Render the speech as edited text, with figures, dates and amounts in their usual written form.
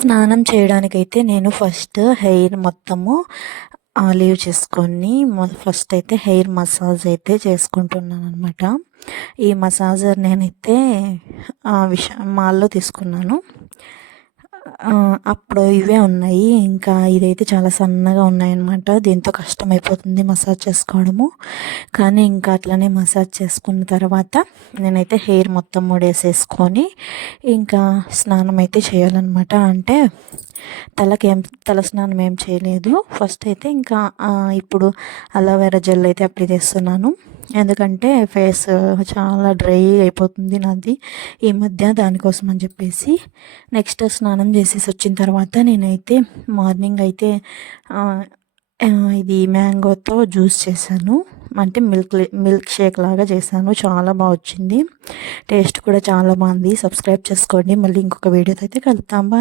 స్నానం చేయడానికైతే నేను first hair మొత్తము లీవ్ చేసుకొని ఫస్ట్ అయితే హెయిర్ మసాజ్ అయితే చేసుకుంటున్నాను అనమాట. ఈ మసాజర్ నేనైతే మాల్లో తీసుకున్నాను. అప్పుడు ఇవే ఉన్నాయి. ఇంకా ఇదైతే చాలా సన్నగా ఉన్నాయన్నమాట. దీంతో కష్టమైపోతుంది మసాజ్ చేసుకోవడము. కానీ ఇంకా అట్లనే మసాజ్ చేసుకున్న తర్వాత నేనైతే హెయిర్ మొత్తం ముడేసేసుకొని ఇంకా స్నానం అయితే చేయాలన్నమాట. అంటే తల స్నానం ఏం చేయలేదు. ఫస్ట్ అయితే ఇంకా ఇప్పుడు అలోవెరా జెల్ అయితే అప్లై చేస్తున్నాను. ఎందుకంటే ఫేస్ చాలా డ్రై అయిపోతుంది నాది ఈ మధ్య, దానికోసం అని చెప్పేసి. నెక్స్ట్ స్నానం చేసేసి వచ్చిన తర్వాత నేనైతే మార్నింగ్ అయితే ఇది మ్యాంగోతో జ్యూస్ చేశాను. అంటే మిల్క్ షేక్ లాగా చేశాను. చాలా బాగా వచ్చింది, టేస్ట్ కూడా చాలా బాగుంది. సబ్స్క్రైబ్ చేసుకోండి. మళ్ళీ ఇంకొక వీడియోతో అయితే కలుద్దాం. బాయ్.